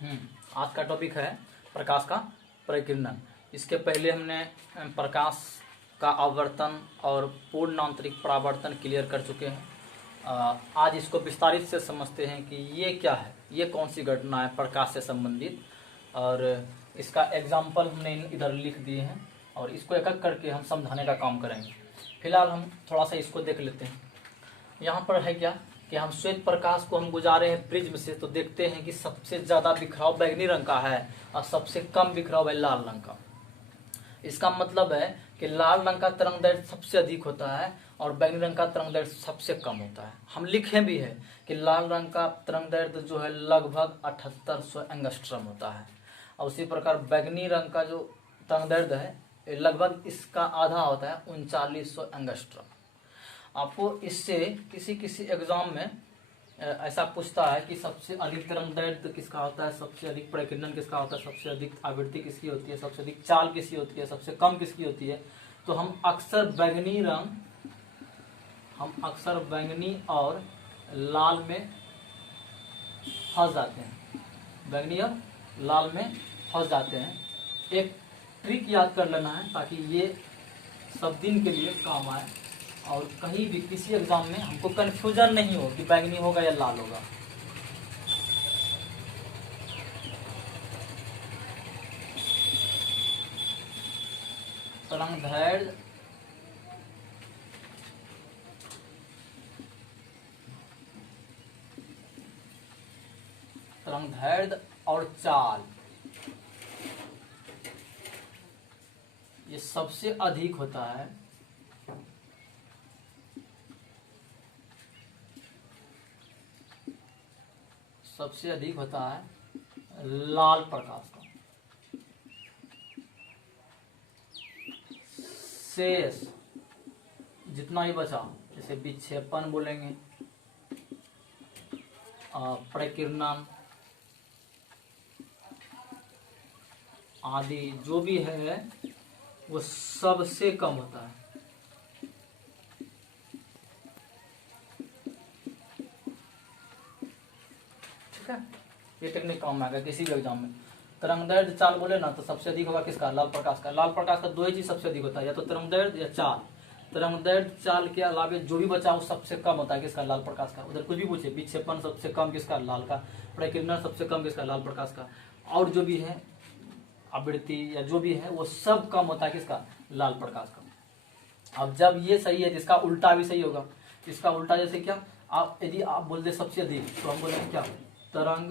आज का टॉपिक है प्रकाश का परिकिरणन। इसके पहले हमने प्रकाश का आवर्तन और पूर्ण आंतरिक परावर्तन क्लियर कर चुके हैं। आज इसको विस्तारित से समझते हैं कि ये क्या है, ये कौन सी घटना है प्रकाश से संबंधित, और इसका एग्जाम्पल हमने इधर लिख दिए हैं और इसको एक एक करके हम समझाने का काम करेंगे। फिलहाल हम थोड़ा सा इसको देख लेते हैं। यहाँ पर है क्या कि हम श्वेत प्रकाश को हम गुजारे हैं प्रिज्म से, तो देखते हैं कि सबसे ज़्यादा बिखराव बैगनी रंग का है और सबसे कम बिखराव है लाल रंग का। इसका मतलब है कि लाल रंग का तरंग दैर्घ्य सबसे अधिक होता है और बैगनी रंग का तरंग दैर्घ्य सबसे कम होता है। हम लिखे भी है कि लाल रंग का तरंग दैर्घ्य जो है लगभग 7800 एंगस्ट्रम होता है और उसी प्रकार बैगनी रंग का जो तरंग दैर्घ्य है लगभग इसका आधा होता है 3900 एंगस्ट्रम। आपको इससे किसी किसी एग्जाम में ऐसा पूछता है कि सबसे अधिक तरंग दैर्घ्य किसका होता है, सबसे अधिक परिकिरणन किसका होता है, सबसे अधिक आवृत्ति किसकी होती है, सबसे अधिक चाल किसकी होती है, सबसे कम किसकी होती है। तो हम अक्सर बैगनी और लाल में फंस जाते हैं, बैगनी और लाल में फंस जाते हैं। एक ट्रिक याद कर लेना है ताकि ये सब दिन के लिए काम आए और कहीं भी किसी एग्जाम में हमको कंफ्यूजन नहीं हो कि बैगनी होगा या लाल होगा। तरंग दैर्घ्य और चाल ये सबसे अधिक होता है लाल प्रकाश का। शेष जितना ही बचा, जैसे विक्षेपण बोलेंगे, परिकिरणन आदि जो भी है वो सबसे कम होता है। ठीक है, ये टेक्निक काम में आएगा किसी भी एग्जाम में। तरंग दैर्घ्य चाल बोले ना तो सबसे अधिक होगा किसका, लाल प्रकाश का। लाल प्रकाश का दो ही चीज सबसे अधिक होता है, या तो तरंग दैर्घ्य या चाल। तरंग दैर्घ्य चाल के अलावा जो भी बचा वो सबसे कम होता है किसका, लाल प्रकाश का। उधर कुछ भी पूछे, विक्षेपण सबसे कम किसका, लाल का। परिकिरणन सबसे कम किसका, लाल प्रकाश का। और जो भी है आवृत्ति या जो भी है वो सब कम होता है किसका, लाल प्रकाश का। अब जब ये सही है तो इसका उल्टा भी सही होगा। इसका उल्टा जैसे क्या, आप यदि आप बोल दे सबसे अधिक तो हम बोलेंगे क्या, तरंग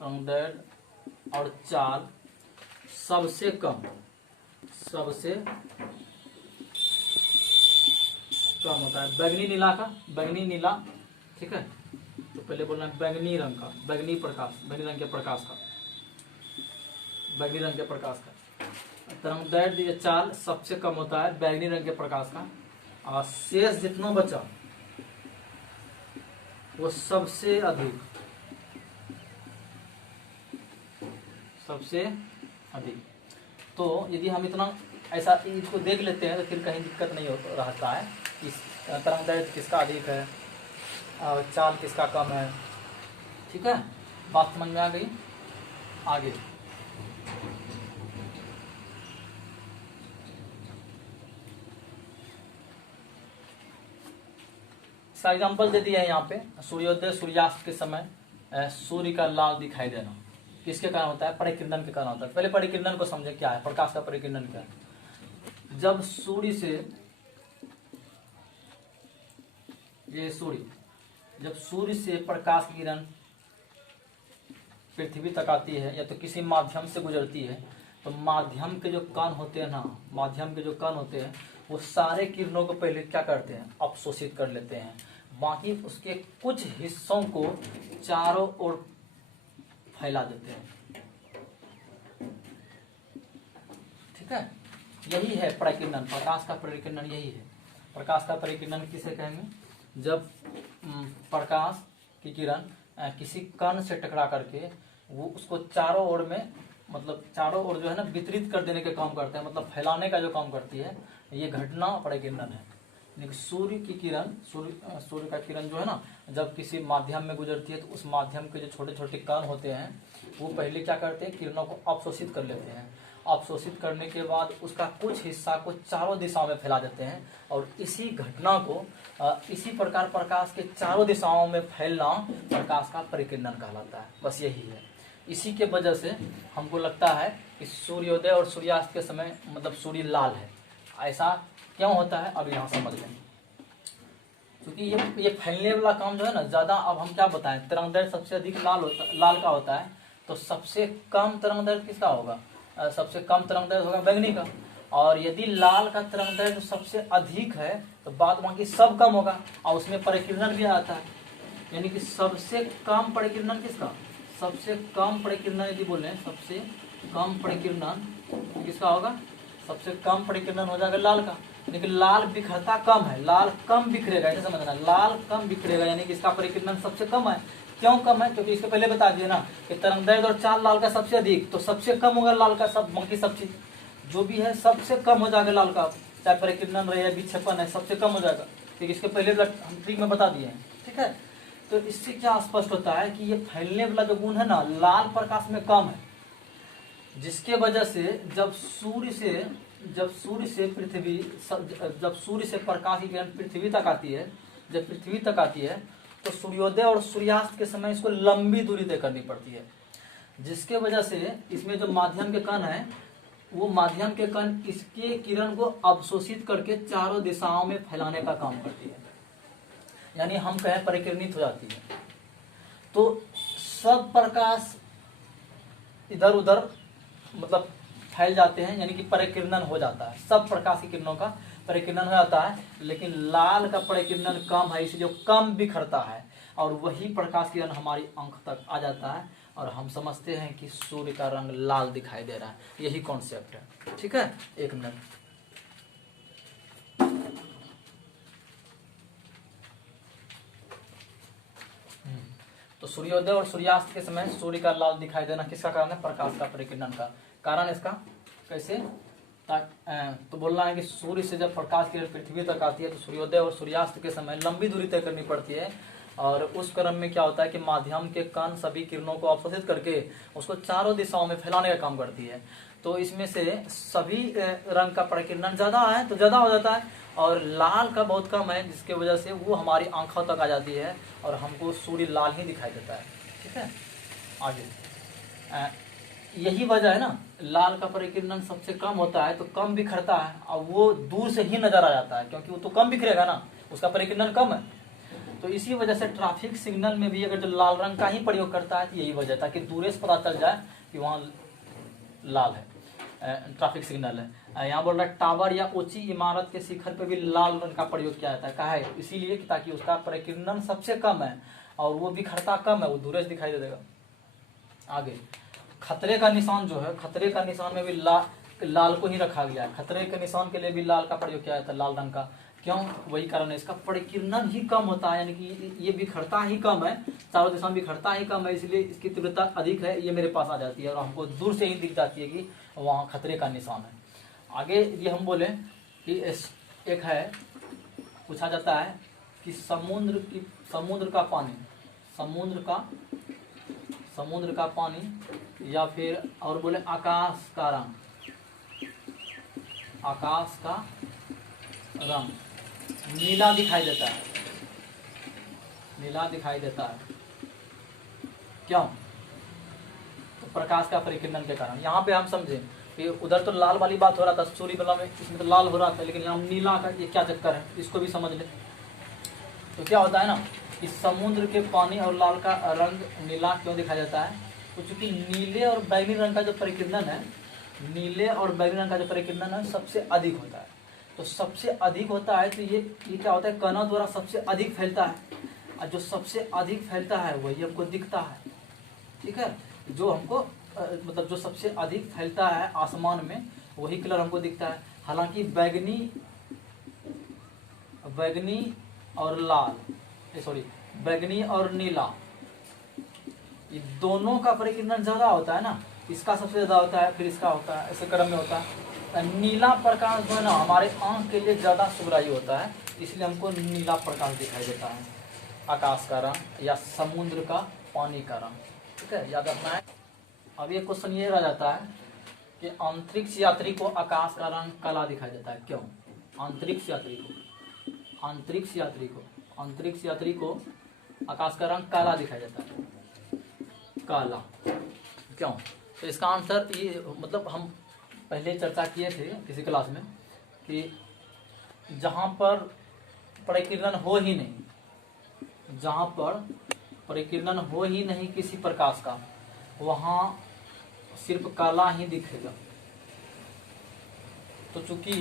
दैर्घ्य और चाल सबसे कम होता है बैगनी नीला का। बैगनी नीला, ठीक है, तो पहले बोलना है बैगनी रंग का, बैगनी रंग के प्रकाश का तरंग दैर्घ्य या चाल सबसे कम होता है बैगनी रंग के प्रकाश का, और शेष जितना बचा वो सबसे अधिक तो यदि हम इतना ऐसा इसको देख लेते हैं तो फिर कहीं दिक्कत नहीं रहता है कि तरंग दैर्घ्य किसका अधिक है और चाल किसका कम है। ठीक है, बात समझ में आ गई। आगे इसका एग्जाम्पल दे दिया है यहाँ पे, सूर्योदय सूर्यास्त के समय सूर्य का लाल दिखाई देना किसके कारण होता है, परिकिरणन के कारण होता है। पहले परिकिरणन को समझे, क्या है प्रकाश का परिकिरणन क्या है। जब सूर्य से प्रकाश किरण पृथ्वी तक आती है या तो किसी माध्यम से गुजरती है, तो माध्यम के जो कण होते हैं वो सारे किरणों को पहले क्या करते हैं, अवशोषित कर लेते हैं। बाकी उसके कुछ हिस्सों को चारों ओर फैला देते हैं। ठीक है, यही है परिकिरणन, प्रकाश का परिकिरणन यही है। प्रकाश का परिकिरणन किसे कहेंगे, जब प्रकाश की किरण किसी कण से टकरा करके वो उसको चारों ओर में, मतलब चारों ओर जो है ना वितरित कर देने के काम करते हैं, मतलब फैलाने का जो काम करती है, ये घटना परिकिरणन है। लेकिन सूर्य की किरण, सूर्य का किरण जो है ना, जब किसी माध्यम में गुजरती है तो उस माध्यम के जो छोटे छोटे कण होते हैं वो पहले क्या करते हैं, किरणों को अवशोषित कर लेते हैं। अवशोषित करने के बाद उसका कुछ हिस्सा को चारों दिशाओं में फैला देते हैं, और इसी घटना को इसी प्रकार प्रकाश के चारों दिशाओं में फैलना प्रकाश का परिकिरणन कहलाता है। बस यही है। इसी के वजह से हमको लगता है कि सूर्योदय और सूर्यास्त के समय मतलब सूर्य लाल है। ऐसा क्यों होता है अब यहाँ समझ लें। क्योंकि ये फैलने वाला काम जो है ना ज़्यादा, अब हम क्या बताएं, तरंगदैर्घ्य सबसे अधिक लाल का होता है, तो सबसे कम तरंगदैर्घ्य किसका होगा, सबसे कम तरंगदैर्घ्य होगा बैंगनी का। और यदि लाल का तरंगदैर्घ्य सबसे अधिक है तो बाद बाकी सब कम होगा, और उसमें परिकिरणन भी आता है। यानी कि सबसे कम परिकिरणन किसका, सबसे कम परिकिरणन यदि बोले, सबसे कम परिकिरणन किसका होगा, सबसे कम परिकिरणन हो जाएगा लाल का। लेकिन लाल बिखरता कम है, लाल कम बिखरेगा, ऐसे समझना, लाल कम बिखरेगा, यानी कि इसका परिकिरणन सबसे कम है। क्यों कम है, क्योंकि इसके पहले बता दिए ना कि तरंगदैर्घ्य और चाल लाल का सबसे अधिक, तो सबसे कम होगा लाल का, सब बाकी सब चीज जो भी है सबसे कम हो जाएगा लाल का, चाहे परिकिरणन रहे या विक्षेपण है, सबसे कम हो जाएगा। ठीक, इसके पहले हम ट्रिक में बता दिए हैं। ठीक है, तो इससे क्या स्पष्ट होता है कि ये फैलने वाला जो गुण है ना लाल प्रकाश में कम है, जिसके वजह से जब सूर्य से प्रकाश की किरण पृथ्वी तक आती है, जब पृथ्वी तक आती है तो सूर्योदय और सूर्यास्त के समय इसको लंबी दूरी तय करनी पड़ती है, जिसके वजह से इसमें जो माध्यम के कण है वो माध्यम के कण इसके किरण को अवशोषित करके चारों दिशाओं में फैलाने का काम करती है, यानी हम कहें परिकिरणित हो जाती है। तो सब प्रकाश इधर उधर मतलब फैल जाते हैं, यानी कि परिकिरणन हो जाता है, सब प्रकाश की किरणों का परिकिरणन हो जाता है। लेकिन लाल का परिकिरणन कम है, इसलिए कम बिखरता है, और वही प्रकाश किरण हमारी आंख तक आ जाता है, और हम समझते हैं कि सूर्य का रंग लाल दिखाई दे रहा है। यही कॉन्सेप्ट है। ठीक है, एक मिनट। तो सूर्योदय और सूर्यास्त के समय सूर्य का लाल दिखाई देना किसका कारण है, प्रकाश का परिकिरणन का कारण। इसका कैसे, तो बोलना है कि सूर्य से जब प्रकाश की पृथ्वी तक आती है तो सूर्योदय और सूर्यास्त के समय लंबी दूरी तय करनी पड़ती है, और उस क्रम में क्या होता है कि माध्यम के कण सभी किरणों को अवशोषित करके उसको चारों दिशाओं में फैलाने का काम करती है। तो इसमें से सभी रंग का परिकिरणन ज्यादा है तो ज्यादा हो जाता है, और लाल का बहुत कम है, जिसके वजह से वो हमारी आंखों तक आ जाती है और हमको सूर्य लाल ही दिखाई देता है। ठीक है, आगे यही वजह है ना, लाल का परिकिरणन सबसे कम होता है तो कम बिखरता है, और वो दूर से ही नजर आ जाता है, क्योंकि वो तो कम बिखरेगा ना, उसका परिकिरणन कम है। तो इसी वजह से ट्रैफिक सिग्नल में भी अगर जो लाल रंग का ही प्रयोग करता है तो यही वजह, ताकि दूर से पता चल जाए कि वहाँ लाल है, ट्रैफिक सिग्नल है। यहाँ बोल रहा है टावर या ऊंची इमारत के शिखर पे भी लाल रंग का प्रयोग किया जाता है। कहा है इसीलिए कि ताकि उसका परिकिरणन सबसे कम है और वो बिखरता कम है, वो दूर से दिखाई दे देगा। आगे खतरे का निशान जो है, खतरे का निशान में भी लाल को ही रखा गया है। खतरे के निशान के लिए भी लाल का प्रयोग किया जाता है, लाल रंग का। क्यों, वही कारण है, इसका परिकिरणन ही कम होता है, यानी कि ये बिखरता ही कम है, चारों दिशा में बिखरता ही कम है, इसलिए इसकी तीव्रता अधिक है, ये मेरे पास आ जाती है और हमको दूर से ही दिख जाती है कि वहाँ खतरे का निशान है। आगे ये हम बोले कि एक है, पूछा जाता है कि समुद्र का पानी या फिर और बोले आकाश का रंग नीला दिखाई देता है, क्यों, तो प्रकाश का परिकिरणन के कारण। यहाँ पे हम समझे कि उधर तो लाल वाली बात हो रहा था, सूर्य बला में इसमें तो लाल हो रहा था, लेकिन यहाँ नीला का ये क्या चक्कर है, इसको भी समझ ले। तो क्या होता है ना कि समुद्र के पानी और लाल का रंग नीला क्यों दिखाई देता है, तो चूंकि नीले और बैगनी रंग का जो परिकिरणन है, सबसे अधिक होता है। तो सबसे अधिक होता है तो ये क्या होता है, कणों द्वारा सबसे अधिक फैलता है, और जो सबसे अधिक फैलता है वही हमको दिखता है। ठीक है, जो हमको मतलब जो सबसे अधिक फैलता है आसमान में वही कलर हमको दिखता है। हालांकि बैगनी और नीला ये दोनों का परिकिरणन ज्यादा होता है ना, इसका सबसे ज्यादा होता है, फिर इसका होता है, ऐसे क्रम में होता है। नीला प्रकाश जो है ना हमारे आंख के लिए ज्यादा सुखदायी होता है, इसलिए हमको नीला प्रकाश दिखाई देता है, आकाश का रंग या समुद्र का पानी का रंग। ठीक है, याद रखना है। अब ये क्वेश्चन ये रह जाता है कि अंतरिक्ष यात्री को आकाश का रंग काला दिखाई देता है, क्यों? अंतरिक्ष यात्री को आकाश का रंग काला दिखाई देता है, काला क्यों? तो इसका आंसर ये, मतलब हम पहले चर्चा किए थे किसी क्लास में कि जहाँ पर परिकिरण हो ही नहीं, जहाँ पर परिकिरण हो ही नहीं किसी प्रकाश का, वहाँ सिर्फ काला ही दिखेगा। तो चूंकि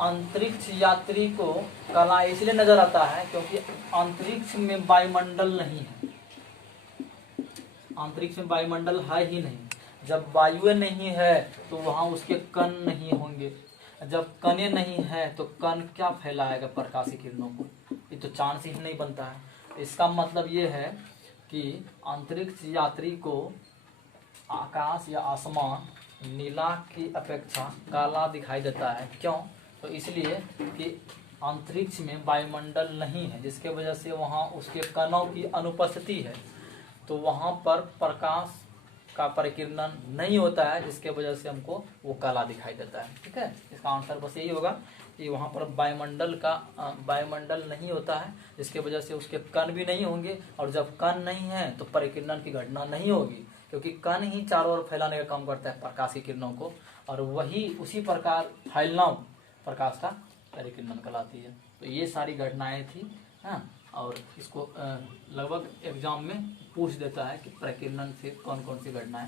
अंतरिक्ष यात्री को काला इसलिए नजर आता है क्योंकि अंतरिक्ष में वायुमंडल नहीं है, अंतरिक्ष में वायुमंडल है ही नहीं। जब वायु नहीं है तो वहाँ उसके कण नहीं होंगे, जब कणें नहीं है तो कण क्या फैलाएगा प्रकाशीय किरणों को, ये तो चांस ही नहीं बनता है। इसका मतलब ये है कि अंतरिक्ष यात्री को आकाश या आसमान नीला की अपेक्षा काला दिखाई देता है, क्यों? तो इसलिए कि अंतरिक्ष में वायुमंडल नहीं है, जिसके वजह से वहाँ उसके कणों की अनुपस्थिति है, तो वहाँ पर प्रकाश का परिकिरण नहीं होता है, जिसके वजह से हमको वो काला दिखाई देता है। ठीक है, इसका आंसर बस यही होगा कि वहाँ पर वायुमंडल नहीं होता है, जिसके वजह से उसके कण भी नहीं होंगे, और जब कण नहीं है तो परिकिरण की घटना नहीं होगी, क्योंकि कण ही चारों ओर फैलाने का काम करता है प्रकाशीय किरणों को, और वही उसी प्रकार फैलना प्रकाश का परिकिरण कहलाती है। तो ये सारी घटनाएं थी, हाँ, और इसको लगभग एग्जाम में पूछ देता है कि परिकिरण से कौन कौन सी घटनाएं